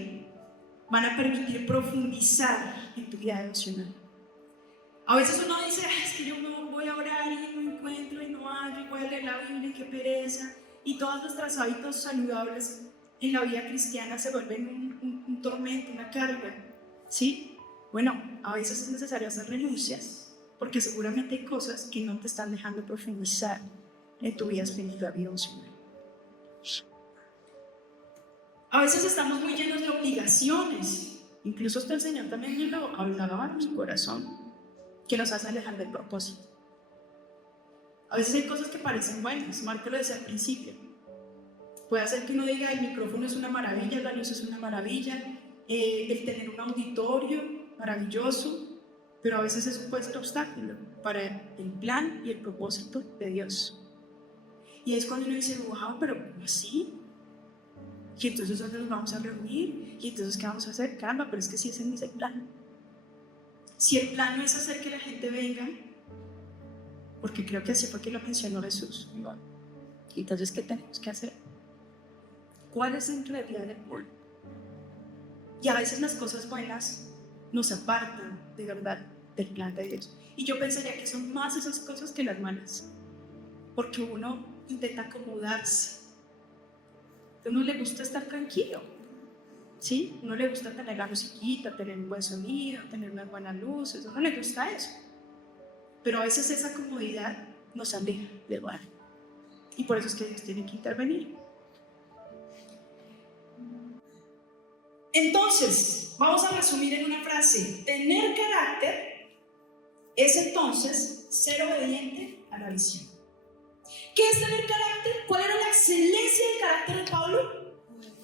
van a permitir profundizar en tu vida devocional. A veces uno dice, es que yo voy a orar y no encuentro y no hallo, y voy a leer la Biblia y qué pereza. Y todos nuestros hábitos saludables en la vida cristiana se vuelven un tormento, una carga. ¿Sí? Bueno, a veces es necesario hacer renuncias, porque seguramente hay cosas que no te están dejando profundizar en tu vida espiritual y devocional. A veces estamos muy llenos de obligaciones. Incluso hasta el Señor también lo hablaba en su corazón, que nos hace alejar del propósito. A veces hay cosas que parecen buenas. Marco lo decía al principio. Puede hacer que uno diga, el micrófono es una maravilla, la luz es una maravilla, el tener un auditorio maravilloso, pero a veces eso puede ser obstáculo para el plan y el propósito de Dios. Y es cuando uno dice, wow, pero ¿cómo así? Y entonces nosotros nos vamos a reunir, y entonces ¿qué vamos a hacer? Caramba, pero es que si ese no es el plan. Si el plan no es hacer que la gente venga, porque creo que así fue que lo mencionó Jesús, entonces ¿qué tenemos que hacer? ¿Cuál es en realidad el plan? Y a veces las cosas buenas nos apartan de verdad del plan de Dios. Y yo pensaría que son más esas cosas que las malas, porque uno intenta acomodarse. A uno le gusta estar tranquilo, ¿sí? A uno le gusta tener la musiquita, tener un buen sonido, tener unas buenas luces, a uno le gusta eso. Pero a veces esa comodidad nos aleja del lugar. Y por eso es que Dios tiene que intervenir. Entonces, vamos a resumir en una frase. Tener carácter es entonces ser obediente a la visión. ¿Qué es tener carácter? ¿Cuál era la excelencia del carácter de Pablo?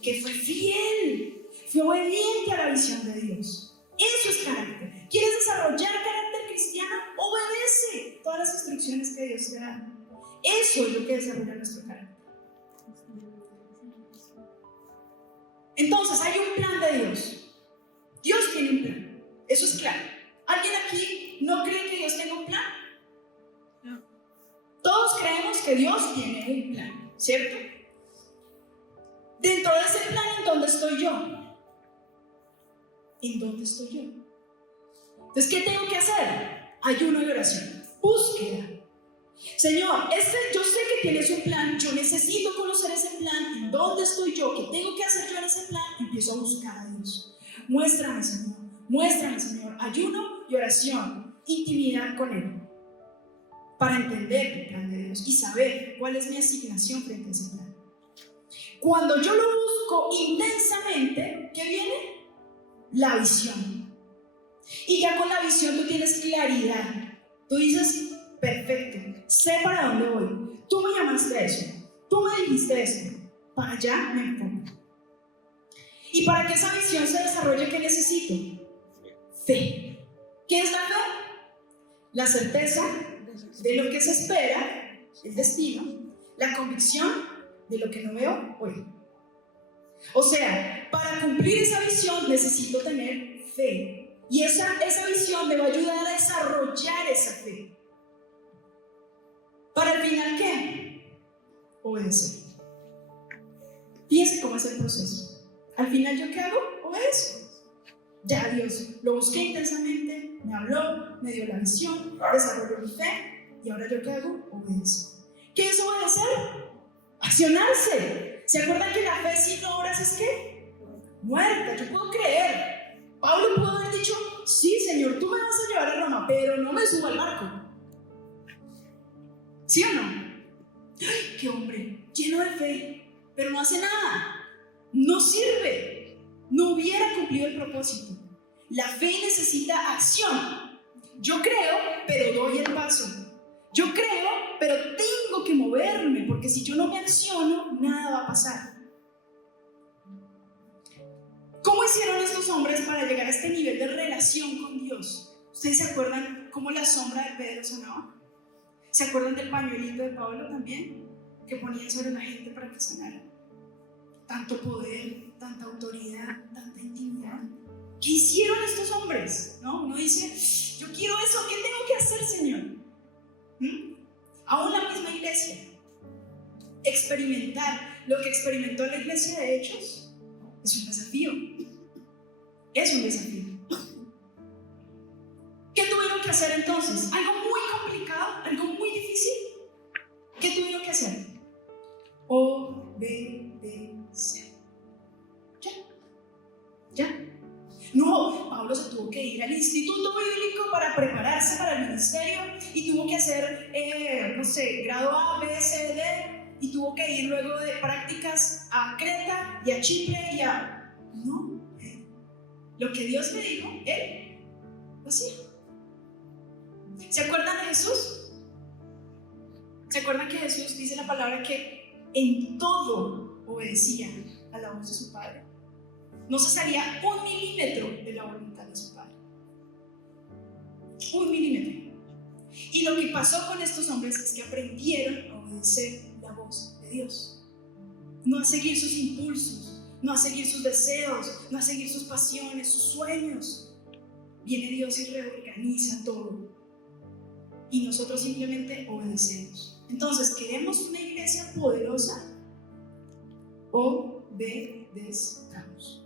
Que fue fiel, fue obediente a la visión de Dios. Eso es carácter. ¿Quieres desarrollar carácter cristiano? Obedece todas las instrucciones que Dios te da. Eso es lo que desarrolla nuestro carácter. Entonces, hay un plan de Dios. Dios tiene un plan. Eso es claro. ¿Alguien aquí no cree que Dios tenga un plan? No. Todos creemos que Dios tiene un plan, ¿cierto? Dentro de ese plan, ¿en dónde estoy yo? ¿En dónde estoy yo? Entonces, ¿qué tengo que hacer? Ayuno y oración. Búsqueda. Señor, yo sé que tienes un plan, yo necesito conocer ese plan, ¿en dónde estoy yo? ¿Qué tengo que hacer yo en ese plan? Empiezo a buscar a Dios. Muéstrame, Señor, ayuno y oración, intimidad con Él. para entender el plan de Dios y saber cuál es mi asignación frente a ese plan. Cuando yo lo busco intensamente, ¿qué viene? La visión. Y ya con la visión tú tienes claridad. Tú dices, perfecto, sé para dónde voy. Tú me llamaste a eso, tú me dijiste eso, para allá me enfoco. Y para que esa visión se desarrolle, ¿qué necesito? Fe. ¿Qué es la fe? La certeza de lo que se espera, el destino, la convicción de lo que no veo hoy. O sea, para cumplir esa visión necesito tener fe. Y esa visión me va a ayudar a desarrollar esa fe. ¿Para el final qué? Obedecer. Fíjense cómo es el proceso. Al final, ¿yo qué hago? Obedezco. Ya Dios lo busqué intensamente, me habló, me dio la visión, desarrolló mi fe, y ahora ¿yo qué hago? Obedezco. ¿Qué es obedecer? Accionarse. ¿Se acuerdan que la fe sin obras es qué? Muerta. Yo puedo creer. Pablo pudo haber dicho, sí, Señor, tú me vas a llevar a Roma, pero no me subo al barco. ¿Sí o no? ¡Ay, qué hombre! Lleno de fe, pero no hace nada. No sirve. No hubiera cumplido el propósito. La fe necesita acción. Yo creo, pero doy el paso. Yo creo, pero tengo que moverme, porque si yo no me acciono, nada va a pasar. ¿Cómo hicieron estos hombres para llegar a este nivel de relación con Dios? ¿Ustedes se acuerdan cómo la sombra de Pedro sonaba? ¿Se acuerdan del pañuelito de Pablo también? Que ponían sobre la gente para que sanara. Tanto poder, tanta autoridad, tanta intimidad. ¿Qué hicieron estos hombres? ¿No? Uno dice, yo quiero eso, ¿qué tengo que hacer, Señor? Aún la misma iglesia. Experimentar lo que experimentó la iglesia de Hechos es un desafío. Es un desafío. ¿Qué tuvieron que hacer entonces? Algo muy complicado, algo muy difícil. ¿Qué tuvieron que hacer? Obedecer. Ya. No, Pablo se tuvo que ir al instituto bíblico para prepararse para el ministerio y tuvo que hacer, grado A, B, C, D, y tuvo que ir luego de prácticas a Creta y a Chipre y a... No, lo que Dios le dijo, él lo hacía. ¿Se acuerdan de Jesús? ¿Se acuerdan que Jesús dice la palabra que en todo obedecía a la voz de su Padre? No se salía 1 milímetro de la voluntad de su Padre. 1 milímetro. Y lo que pasó con estos hombres es que aprendieron a obedecer la voz de Dios. No a seguir sus impulsos, no a seguir sus deseos, no a seguir sus pasiones, sus sueños. Viene Dios y reorganiza todo. Y nosotros simplemente obedecemos. Entonces, ¿queremos una iglesia poderosa? Obedezcamos.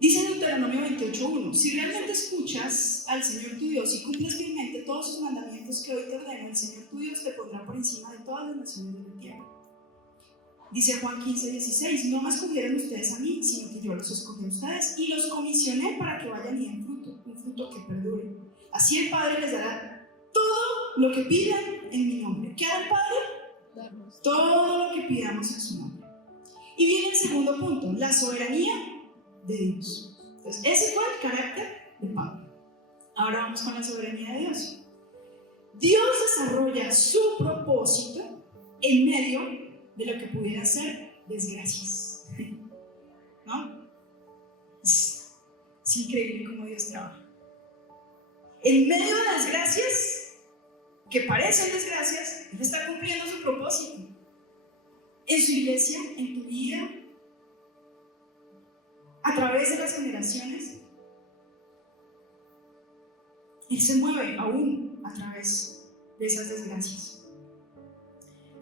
Dice Deuteronomio 28:1: si realmente escuchas al Señor tu Dios y cumples fielmente todos sus mandamientos que hoy te ordeno, el Señor tu Dios te pondrá por encima de todas las naciones de la tierra. Dice Juan 15:16: no me escogieron ustedes a mí, sino que yo los escogí a ustedes y los comisioné para que vayan y den fruto, un fruto que perdure. Así el Padre les dará todo lo que pidan en mi nombre. ¿Qué hará el Padre? Darnos Todo lo que pidamos en su nombre. Y viene el segundo punto, la soberanía de Dios. Entonces, ese fue el carácter de Pablo. Ahora vamos con la soberanía de Dios. Dios desarrolla su propósito en medio de lo que pudieran ser desgracias. ¿No? Es increíble cómo Dios trabaja. En medio de desgracias, que parecen desgracias, Él está cumpliendo su propósito. En su iglesia, en tu vida, a través de las generaciones, Él se mueve aún a través de esas desgracias.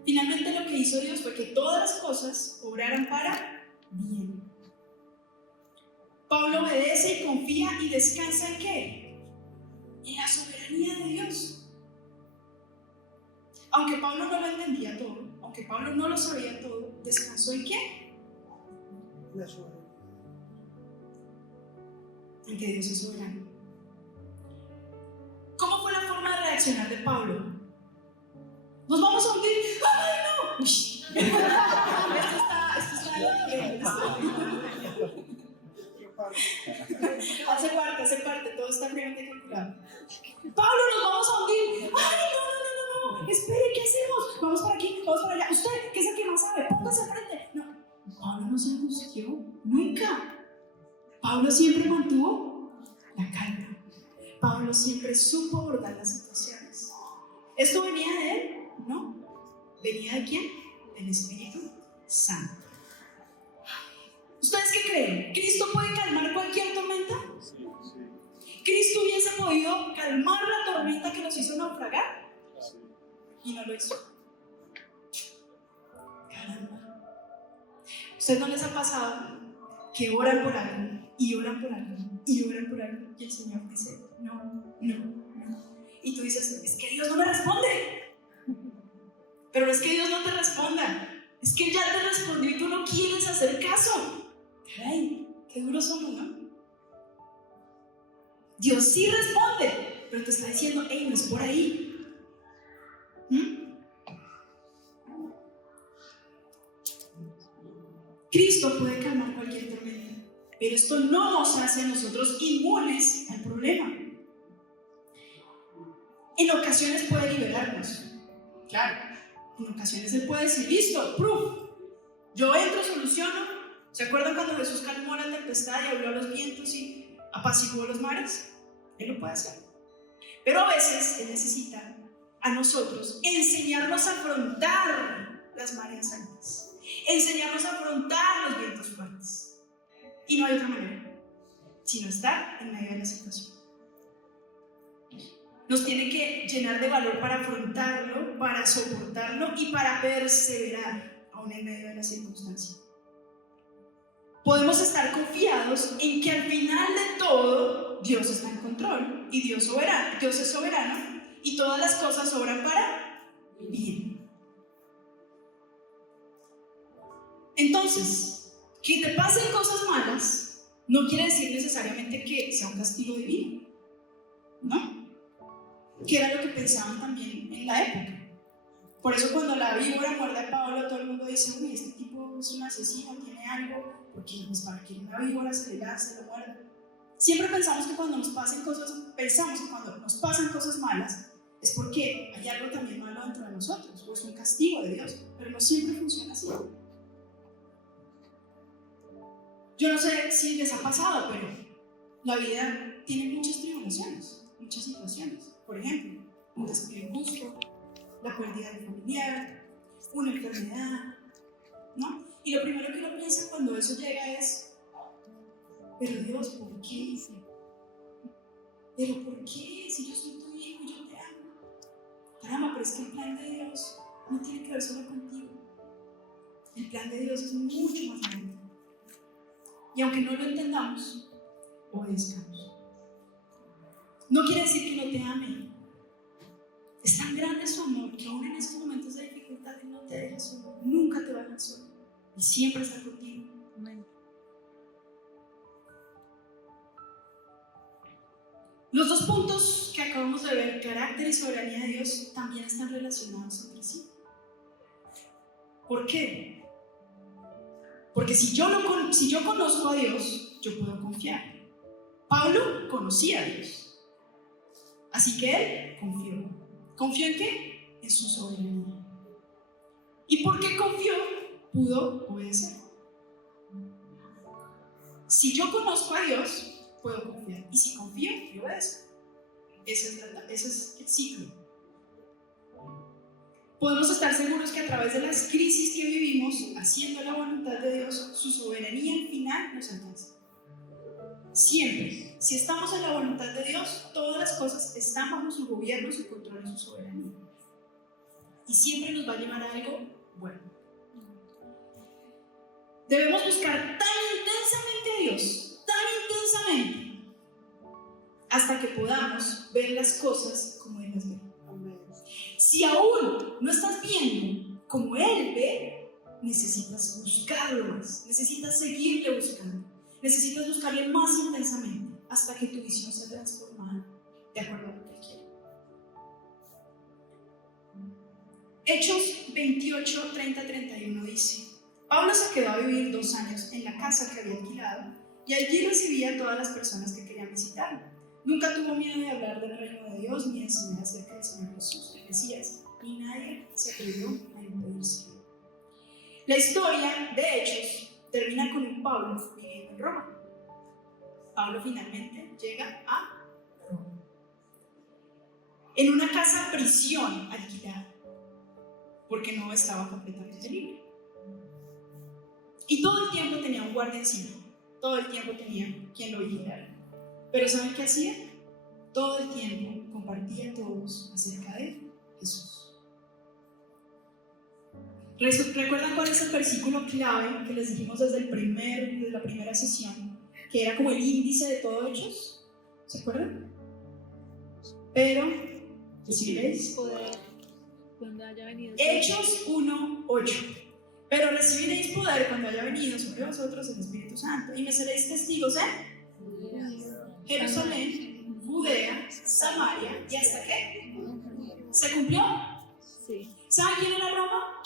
Finalmente lo que hizo Dios fue que todas las cosas obraran para bien. Pablo obedece y confía y descansa ¿en qué? En la soberanía de Dios. Aunque Pablo no lo entendía todo, aunque Pablo no lo sabía todo, ¿descansó en qué? La soberanía. En que Dios es soberano. ¿Cómo fue la forma de reaccionar de Pablo? Nos vamos a hundir. ¡Ay, no! Uy. Esto está bien. Hace parte, todo está fríamente calculado. Pablo, nos vamos a hundir. ¡Ay, no! Espere, ¿qué hacemos? Vamos para aquí, vamos para allá. Usted, que es el que más sabe, póngase al frente. No, Pablo no se angustió, nunca. Pablo siempre mantuvo la calma. Pablo siempre supo abordar las situaciones. ¿Esto venía de él? No. ¿Venía de quién? Del Espíritu Santo. ¿Ustedes qué creen? ¿Cristo puede calmar cualquier tormenta? ¿Cristo hubiese podido calmar la tormenta que nos hizo naufragar? Y no lo hizo. Caramba. ¿Ustedes no les ha pasado que oran por algo y oran por algo y oran por algo y el Señor dice no? Y tú dices, es que Dios no me responde. Pero no es que Dios no te responda, es que ya te respondió y tú no quieres hacer caso. Caray, qué duros somos, ¿no? Dios sí responde, pero te está diciendo, hey, no es por ahí. Cristo puede calmar cualquier tormenta, pero esto no nos hace a nosotros inmunes al problema. En ocasiones puede liberarnos, claro. En ocasiones Él puede decir, listo, proof, yo entro, soluciono. ¿Se acuerdan cuando Jesús calmó la tempestad y habló a los vientos y apaciguó los mares? Él lo puede hacer. Pero a veces Él necesita a nosotros enseñarnos a afrontar las mareas altas, enseñarnos a afrontar los vientos fuertes. Y no hay otra manera, sino estar en medio de la situación. Nos tiene que llenar de valor para afrontarlo, para soportarlo y para perseverar aún en medio de la circunstancia. Podemos estar confiados en que al final de todo Dios está en control y Dios es soberano y todas las cosas obran para bien. Entonces, que te pasen cosas malas no quiere decir necesariamente que sea un castigo divino, ¿no? Que era lo que pensaban también en la época. Por eso cuando la víbora muerde a Pablo, todo el mundo dice, uy, este tipo es un asesino, tiene algo, porque pues para que una víbora se le lance, lo muerda. Siempre pensamos que cuando nos pasan cosas malas, es porque hay algo también malo dentro de nosotros, o es un castigo de Dios, pero no siempre funciona así. Yo no sé si les ha pasado, pero la vida tiene muchas tribulaciones, muchas situaciones. Por ejemplo, un despido injusto, la pérdida de familiar, una enfermedad, ¿no? Y lo primero que uno piensa cuando eso llega es, pero Dios, ¿por qué? ¿Pero por qué? Si yo soy tu hijo, yo te amo. Caramba, pero es que el plan de Dios no tiene que ver solo contigo. El plan de Dios es mucho más grande. Y aunque no lo entendamos, obedezcamos. No quiere decir que no te ame. Es tan grande su amor que aún en esos momentos de dificultad Él no te deja solo, nunca te va a dejar solo. Y siempre está contigo. Amén. Los dos puntos que acabamos de ver, carácter y soberanía de Dios, también están relacionados entre sí. ¿Por qué? Porque si yo conozco a Dios, yo puedo confiar. Pablo conocía a Dios, así que él confió. ¿Confió en qué? En su soberanía. ¿Y por qué confió? Pudo obedecer. Si yo conozco a Dios, puedo confiar. Y si confío, yo obedezco. Ese es el ciclo. Podemos estar seguros que a través de las crisis que vivimos, haciendo la voluntad de Dios, su soberanía al final nos alcanza. Siempre, si estamos en la voluntad de Dios, todas las cosas están bajo su gobierno, su control y su soberanía. Y siempre nos va a llevar a algo bueno. Debemos buscar tan intensamente a Dios, tan intensamente, hasta que podamos ver las cosas como Él las ve. Si aún no estás viendo como Él ve, necesitas buscarlo más, necesitas seguirle buscando, necesitas buscarle más intensamente hasta que tu visión sea transformada de acuerdo a lo que Él quiere. Hechos 28, 30, 31 dice: Pablo se quedó a vivir 2 años en la casa que había alquilado y allí recibía a todas las personas que querían visitarlo. Nunca tuvo miedo de hablar del reino de Dios ni de enseñar acerca del Señor Jesús, el Mesías, y nadie se atrevió a impedirse. La historia de Hechos termina con un Pablo viviendo en Roma. Pablo finalmente llega a Roma, en una casa prisión alquilada, porque no estaba completamente libre. Y todo el tiempo tenía un guardia encima, todo el tiempo tenía quien lo vigilara. Pero ¿saben qué hacía? Todo el tiempo compartía a todos acerca de Jesús. ¿Recuerdan cuál es el versículo clave que les dijimos desde la primera sesión? Que era como el índice de todo Hechos. ¿Se acuerdan? Pero, ¿recibiréis? Poder cuando haya venido. Hechos 1:8. Pero recibiréis poder cuando haya venido sobre vosotros el Espíritu Santo, y me seréis testigos en Jerusalén, Judea, Samaria, ¿y hasta qué? ¿Se cumplió? Sí. ¿Saben quién era Roma?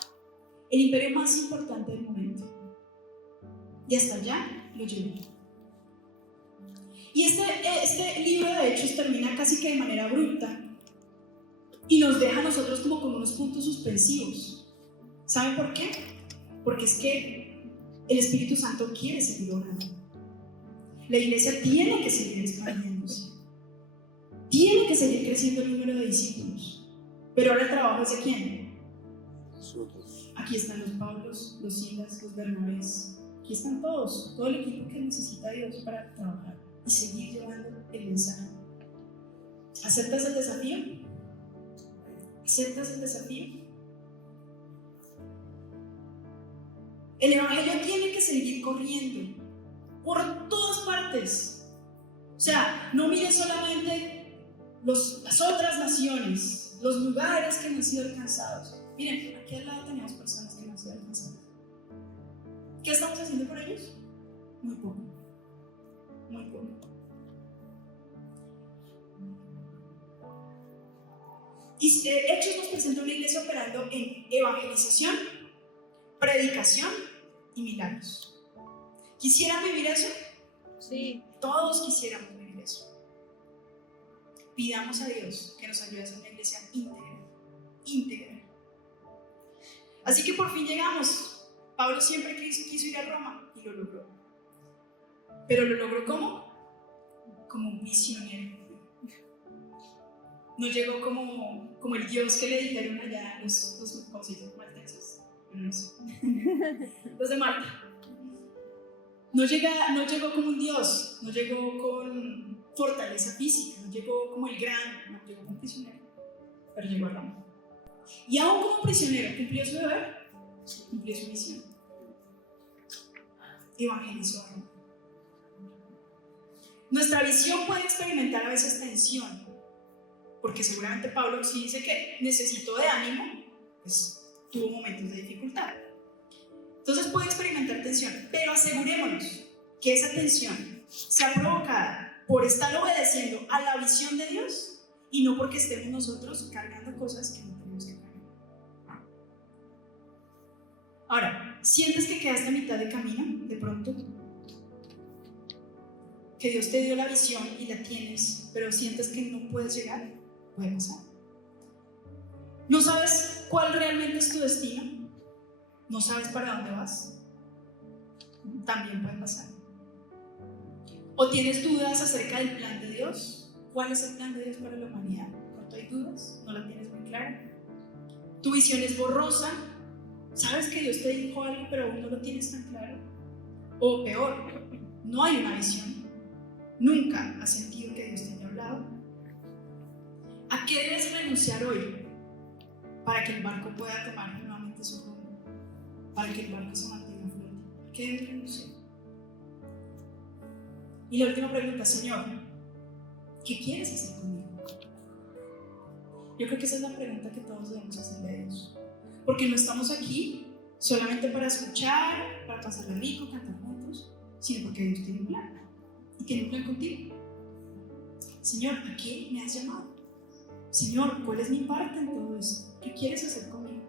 El imperio más importante del momento. Y hasta allá lo llevó. Y este libro de Hechos termina casi que de manera abrupta y nos deja a nosotros como con unos puntos suspensivos. ¿Saben por qué? Porque es que el Espíritu Santo quiere seguir orando. La iglesia tiene que seguir expandiéndose. Tiene que seguir creciendo el número de discípulos. Pero ahora el trabajo es de ¿quién? Nosotros. Aquí están los Pablos, los Silas, los Bernabés. Aquí están todos, todo el equipo que necesita Dios para trabajar y seguir llevando el mensaje. ¿Aceptas el desafío? ¿Aceptas el desafío? El evangelio tiene que seguir corriendo por todas partes. O sea, no mires solamente las otras naciones, los lugares que no han sido alcanzados. Miren, aquí al lado tenemos personas que no han sido alcanzadas. ¿Qué estamos haciendo por ellos? Muy poco. Muy poco. Y Hechos nos presenta una iglesia operando en evangelización, predicación y milagros. ¿Quisieran vivir eso? Sí. Todos quisiéramos vivir eso. Pidamos a Dios que nos ayude a ser una iglesia íntegra. Así que por fin llegamos. Pablo siempre quiso ir a Roma y lo logró. ¿Pero lo logró cómo? Como un misionero. No llegó como el Dios que le dijeron allá los malteses. No sé. Los de Malta. No llegó como un Dios, no llegó con fortaleza física, no llegó como el gran, no llegó como prisionero, pero llegó a Roma. Y aún como prisionero, ¿cumplió su deber? Cumplió su misión. Evangelizó a Roma. Nuestra visión puede experimentar a veces tensión, porque seguramente Pablo, si dice que necesitó de ánimo, pues tuvo momentos de dificultad. Entonces puede experimentar tensión, pero asegurémonos que esa tensión sea provocada por estar obedeciendo a la visión de Dios y no porque estemos nosotros cargando cosas que no tenemos que cargar. Ahora, ¿sientes que quedaste a mitad de camino de pronto? Que Dios te dio la visión y la tienes, pero sientes que no puedes llegar. Puede pasar. ¿No sabes cuál realmente es tu destino? ¿No sabes para dónde vas? También puede pasar. ¿O tienes dudas acerca del plan de Dios? ¿Cuál es el plan de Dios para la humanidad? ¿Cuánto hay dudas? ¿No la tienes muy clara? ¿Tu visión es borrosa? ¿Sabes que Dios te dijo algo pero aún no lo tienes tan claro? O peor, no hay una visión. ¿Nunca has sentido que Dios te haya hablado? ¿A qué debes renunciar hoy para que el barco pueda tomar nuevamente su rumbo? Para que el barco se mantenga a flote. ¿A qué debes renunciar? Y la última pregunta, Señor, ¿qué quieres hacer conmigo? Yo creo que esa es la pregunta que todos debemos hacerle a Dios. Porque no estamos aquí solamente para escuchar, para pasarla rico, cantar juntos, sino porque Dios tiene un plan. Y tiene un plan contigo. Señor, ¿a qué me has llamado? Señor, ¿cuál es mi parte en todo esto? ¿Qué quieres hacer conmigo?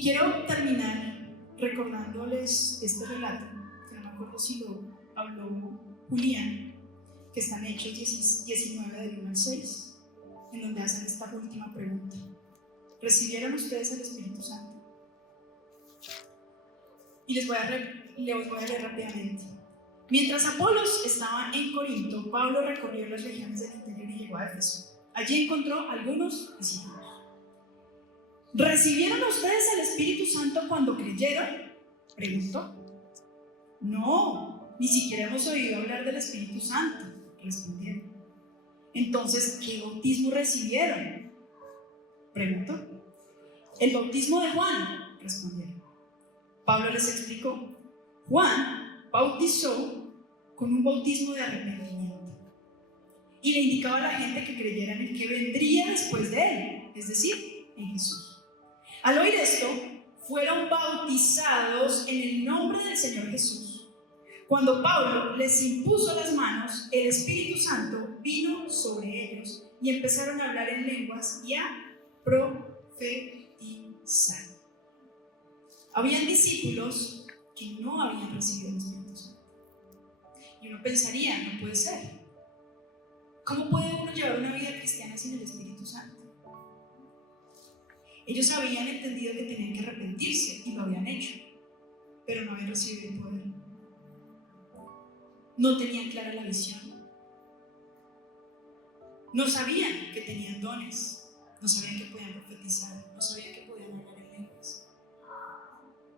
Y quiero terminar recordándoles este relato, que no me acuerdo si lo habló Julián, que está en Hechos 19 del 1 al 6, en donde hacen esta última pregunta. ¿Recibieron ustedes el Espíritu Santo? Y les voy a leer rápidamente. Mientras Apolos estaba en Corinto, Pablo recorrió las regiones del interior y llegó a Éfeso. Allí encontró algunos discípulos. ¿Recibieron ustedes el Espíritu Santo cuando creyeron?, preguntó. No, ni siquiera hemos oído hablar del Espíritu Santo, respondieron. Entonces, ¿qué bautismo recibieron?, preguntó. El bautismo de Juan, respondieron. Pablo les explicó. Juan bautizó con un bautismo de arrepentimiento y le indicaba a la gente que creyera en el que vendría después de él, es decir, en Jesús. Al oír esto, fueron bautizados en el nombre del Señor Jesús. Cuando Pablo les impuso las manos, el Espíritu Santo vino sobre ellos y empezaron a hablar en lenguas y a profetizar. Habían discípulos que no habían recibido el Espíritu Santo. Y uno pensaría, no puede ser. ¿Cómo puede uno llevar una vida cristiana sin el Espíritu Santo? Ellos habían entendido que tenían que arrepentirse y lo habían hecho, pero no habían recibido el poder. No tenían clara la visión. No sabían que tenían dones. No sabían que podían profetizar. No sabían que podían hablar en lenguas.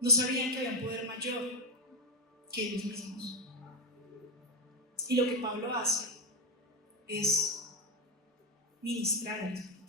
No sabían que había un poder mayor que ellos mismos. Y lo que Pablo hace es ministrar al Espíritu.